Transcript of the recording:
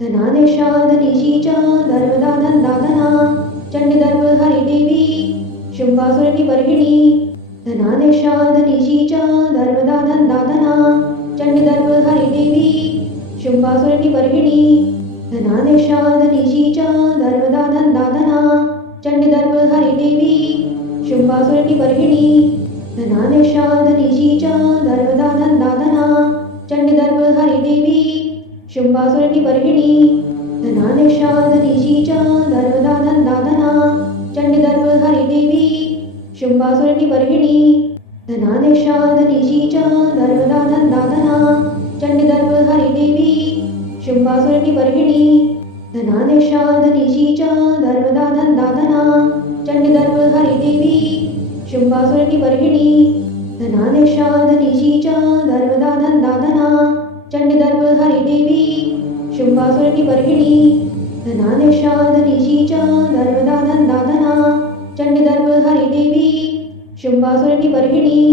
धनादेशादनिशीचा धर्मदा धनदाधना चंडीदर्भ Haridevi शुंभासुरनी वर्गिणी धनादेशादनिशीचा धर्मदा धनदाधना चंडीदर्भ Haridevi शुंभासुरनी वर्गिणी धनादेशादनिशीचा धर्मदा धनदाधना चंडीदर्भ Haridevi शुंभासुरनी वर्गिणी धनादेशादनिशीचा धर्मदा धनदाधना चंडीदर्भ Haridevi शुंभासुरनी वर्गिणी धनादेशादनिशीचा धर्मदा धनदाधना चंडीदर्भ Haridevi शुंभासुरनी वर्गिणी धनादेशादनिशीचा धर्मदा धनदाधना चंडीदर्भ Haridevi शुंभासुरनी वर्गिणी धनादेशादनिशीचा धर्मदा धनदाधना चंडीदर्भ Haridevi शुंभासुरनी वर्गिणी धनादेशादनिशीचा धर्मदा धनदाधना चंडीदर्भ Haridevi शुंभासुरनी वर्गिणी धनादेशादनिशीचा धर्मदा धनदाधना चंडीदर्भ Haridevi शुंभासुरनी वर्गिणी